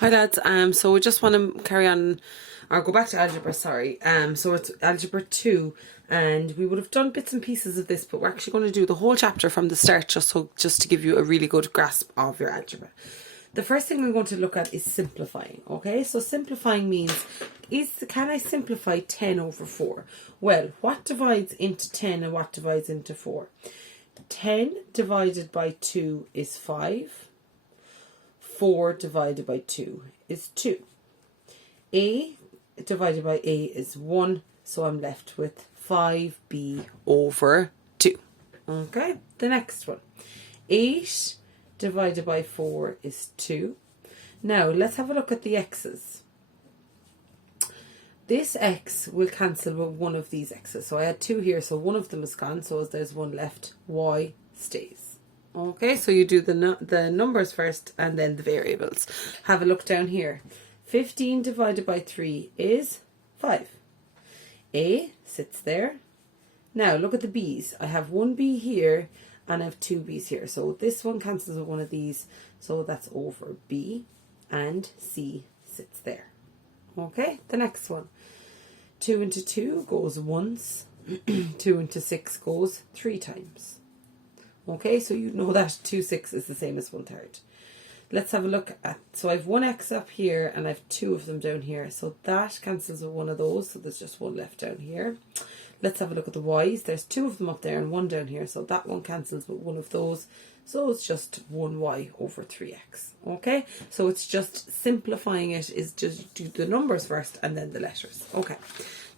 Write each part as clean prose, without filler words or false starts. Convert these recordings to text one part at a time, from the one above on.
Hi lads, so we just want to carry on, or go back to algebra, sorry. So it's algebra 2, and we would have done bits and pieces of this, but we're actually going to do the whole chapter from the start, just to give you a really good grasp of your algebra. The first thing we're going to look at is simplifying, okay? So simplifying means, can I simplify 10 over 4? Well, what divides into 10 and what divides into 4? 10 divided by 2 is 5. 4 divided by 2 is 2. A divided by A is 1, so I'm left with 5B over 2. Okay, the next one. 8 divided by 4 is 2. Now, let's have a look at the x's. This x will cancel with one of these x's. So I had 2 here, so one of them is gone, so as there's one left, y stays. Okay, so you do the numbers first and then the variables. Have a look down here. 15 divided by 3 is 5. A sits there. Now look at the b's. I have one b here and I have 2 b's here. So this one cancels with one of these. So that's over b, and c sits there. Okay, the next one. 2 into 2 goes once. 2 into 6 goes 3 times. Okay, so you know that 2 6 is the same as 1/3. Let's have a look at, so I have one x up here and I have 2 of them down here. So that cancels with one of those, so there's just one left down here. Let's have a look at the y's. There's 2 of them up there and 1 down here, so that one cancels with one of those. So it's just 1y over 3x. Okay, so it's just simplifying it, is just do the numbers first and then the letters. Okay.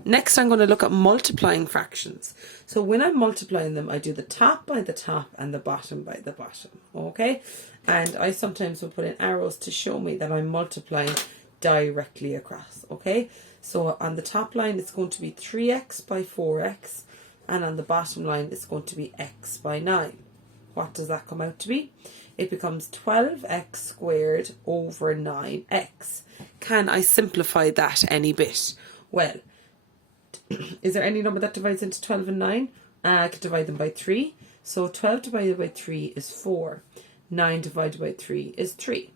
Next, I'm going to look at multiplying fractions. So when I'm multiplying them, I do the top by the top and the bottom by the bottom. Okay, and I sometimes will put in arrows to show me that I'm multiplying directly across. Okay, so on the top line it's going to be 3x by 4x, and on the bottom line it's going to be x by 9. What does that come out to be? It becomes 12x squared over 9x. Can I simplify that any bit? Well, is there any number that divides into 12 and 9? I could divide them by 3. So 12 divided by 3 is 4. 9 divided by 3 is 3.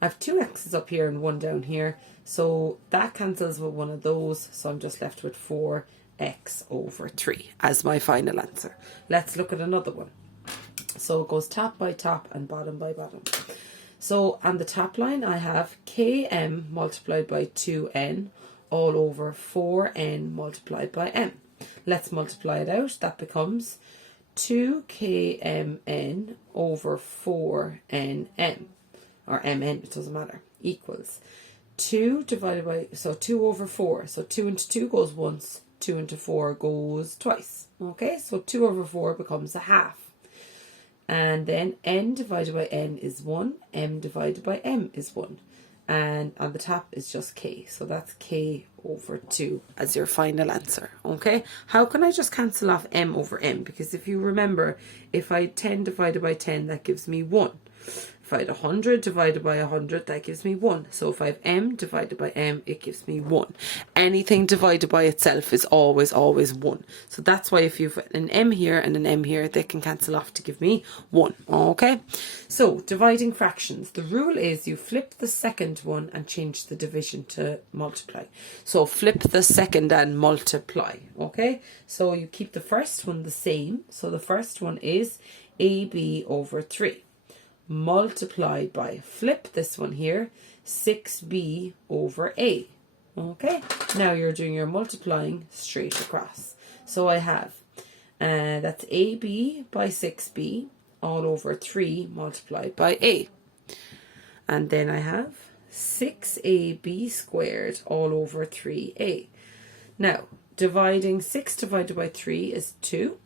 I have 2 x's up here and 1 down here. So that cancels with one of those. So I'm just left with 4x over 3 as my final answer. Let's look at another one. So it goes top by top and bottom by bottom. So on the top line I have km multiplied by 2n all over 4n multiplied by m. Let's multiply it out. That becomes 2kmn over 4nm, or mn, it doesn't matter, equals 2 divided by, so 2 over 4. So 2 into 2 goes once, 2 into 4 goes twice. Okay, so 2 over 4 becomes a half. And then n divided by n is 1, m divided by m is 1. And on the top is just k, so that's k over 2 as your final answer. Okay, how can I just cancel off m over m? Because if you remember, if I had 10 divided by 10, that gives me 1. If I had 100 divided by 100, that gives me 1. So if I have m divided by m, it gives me 1. Anything divided by itself is always 1. So that's why if you've an m here and an m here, they can cancel off to give me 1. Okay, so dividing fractions. The rule is you flip the second one and change the division to multiply. So flip the second and multiply. Okay, so you keep the first one the same. So the first one is ab over 3. Multiplied by, flip this one here, 6b over a. Okay, now you're doing your multiplying straight across. So I have, that's ab by 6b all over 3 multiplied by a. And then I have 6ab squared all over 3a. Now, dividing 6 divided by 3 is 2.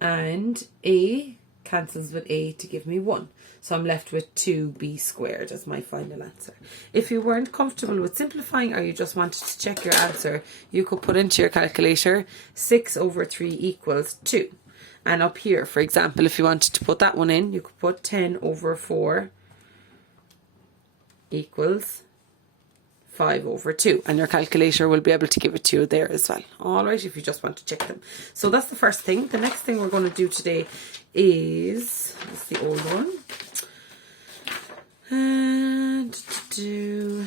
And a cancels with a to give me 1. So I'm left with 2b squared as my final answer. If you weren't comfortable with simplifying, or you just wanted to check your answer, you could put into your calculator 6 over 3 equals 2. And up here, for example, if you wanted to put that one in, you could put 10 over 4 equals 5 over 2, and your calculator will be able to give it to you there as well. Alright, if you just want to check them. So that's the first thing. The next thing we're going to do today is, that's the old one. And do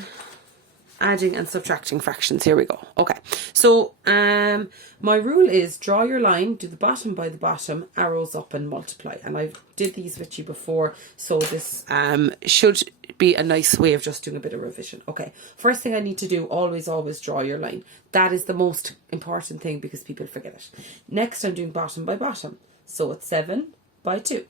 adding and subtracting fractions. Here we go. Okay, so my rule is draw your line, do the bottom by the bottom, arrows up and multiply. And I did these with you before, so this should be a nice way of just doing a bit of revision. Okay, first thing I need to do, always draw your line. That is the most important thing because people forget it. Next, I'm doing bottom by bottom. So it's 7 by 2.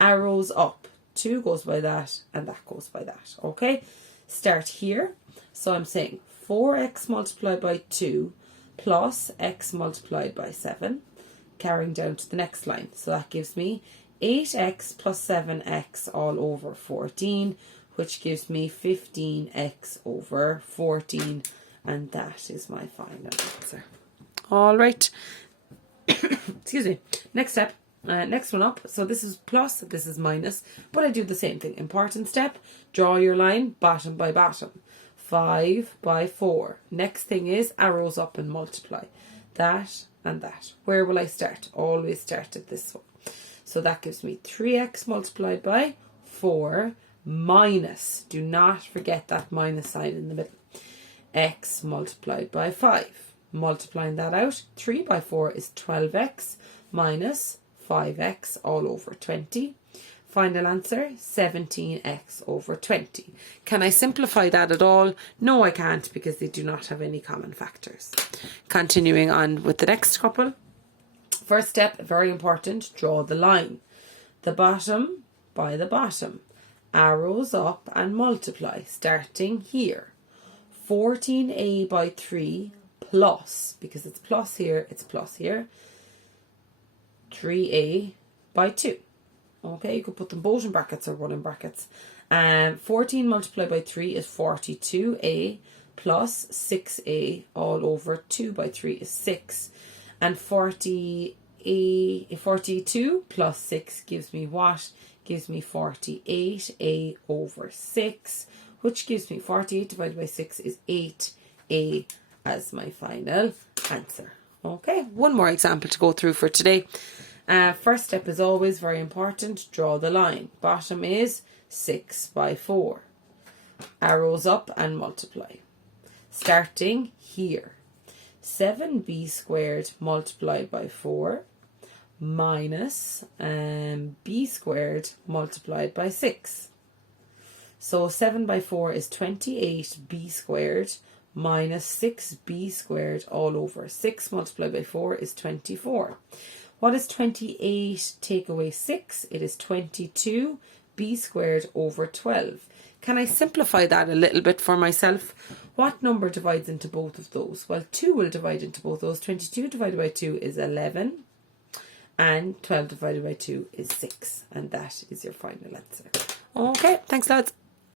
Arrows up. 2 goes by that and that goes by that. Okay, start here. So I'm saying 4x multiplied by 2 plus x multiplied by 7, carrying down to the next line. So that gives me 8x plus 7x all over 14, which gives me 15x over 14, and that is my final answer. All right. Excuse me. Next step. Next one up. So this is plus, this is minus, but I do the same thing. Important step, draw your line bottom by bottom. 5 by 4. Next thing is arrows up and multiply. That and that. Where will I start? Always start at this one. So that gives me 3x multiplied by 4 minus, do not forget that minus sign in the middle, x multiplied by 5. Multiplying that out, 3 by 4 is 12x minus 5x all over 20. Final answer, 17x over 20. Can I simplify that at all? No, I can't, because they do not have any common factors. Continuing on with the next couple. First step, very important, draw the line. The bottom by the bottom. Arrows up and multiply, starting here. 14a by 3 plus, because it's plus here, 3a by 2. Okay, you could put them both in brackets or one in brackets. 14 multiplied by 3 is 42a plus 6a all over 2 by 3 is 6. And 42 plus 6 gives me what? Gives me 48a over 6, which gives me 48 divided by 6 is 8a as my final answer. Okay, one more example to go through for today. First step is always very important. Draw the line. Bottom is 6 by 4. Arrows up and multiply. Starting here. 7b squared multiplied by 4 minus b squared multiplied by 6. So 7 by 4 is 28b squared minus 6b squared all over 6 multiplied by 4 is 24. What is 28 take away 6? It is 22 b squared over 12. Can I simplify that a little bit for myself? What number divides into both of those? Well, 2 will divide into both those. 22 divided by 2 is 11. And 12 divided by 2 is 6. And that is your final answer. Okay, thanks lads.